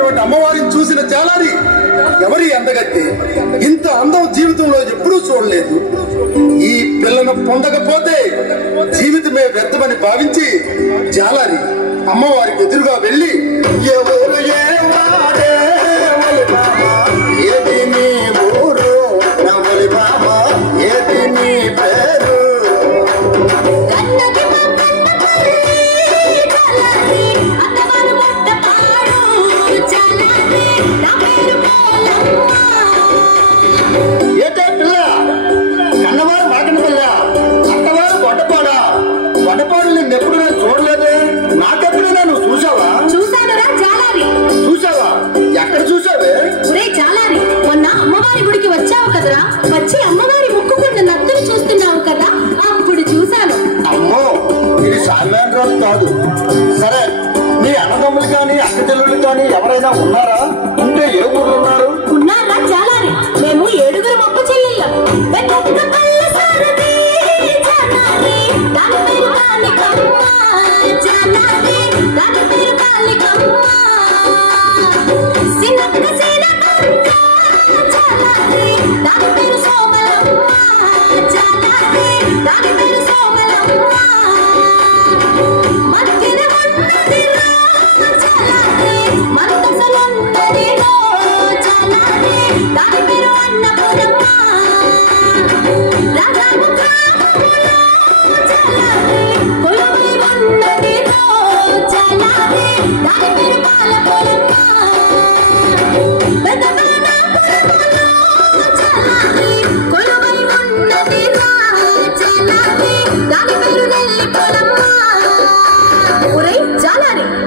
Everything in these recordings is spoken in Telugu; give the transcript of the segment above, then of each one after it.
ఉన్నటువంటి అమ్మవారిని చూసిన చాలారి ఎవరి అందగత్తే ఇంత అందం జీవితంలో ఎప్పుడూ చూడలేదు. ఈ పిల్లను పొందకపోతే జీవితమే వ్యర్థమని భావించి జాలారి అమ్మవారికి ఎదురుగా వెళ్ళి ఎవరు ఏవాడే ఏది నీ ఊరు నవలి బామ ఏది నీ పేరు ఏటే పిల్ల కన్నవారు మాటన పిల్ల అత్తవారు వడ్డపాడా వడ్డపాడు నేను ఎప్పుడు నేను చూడలేదే. నాకెప్పుడైనా నువ్వు చూసావా? చూసానురా జాలారి. చూసావా? ఎక్కడ చూసావే? ఒరే జాలారి, మొన్న అమ్మవారి గుడికి వచ్చావు కదరా, వచ్చి అమ్మవారి ముక్కుకున్న నత్తులు చూస్తున్నావు కదా, అప్పుడు చూశాను. అమ్మో, ఇది సామాన్య రోజు కాదు. సరే, నీ అన్నదమ్ములు కానీ అక్క చెల్లెళ్ళు కానీ ఎవరైనా ఉన్నారా? ఉంటే ఏ ఊర్లో ఉన్నారు? ఉన్నారా జాలారి, మేము 7 అక్క చెల్లెళ్ళం.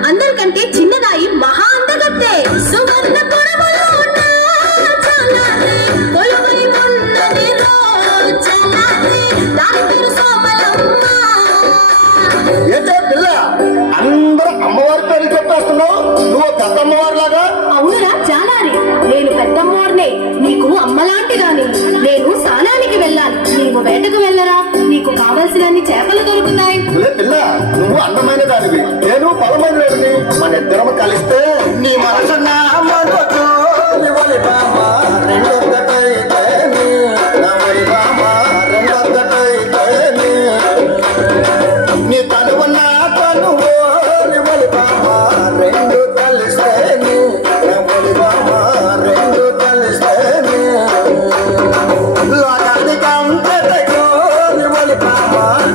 అందరికంటే చిన్నదాయి మహా అందగత్తే సువర్ణ అందరూ అమ్మవారి పేరు చెప్పేస్తున్నావు. నువ్వు పెద్ద అమ్మవారి లాగా. అవునురా జాలారి, నేను పెద్దమ్మవారినే, నీకు అమ్మలాంటి దాని. నేను స్నానానికి వెళ్ళాలి, నీవు వేటకు వెళ్ళరా, నీకు కావలసిన చేపలు దొరుకుతాయి. పిల్ల, నువ్వు అందమైన దానివి, నేను బలమైన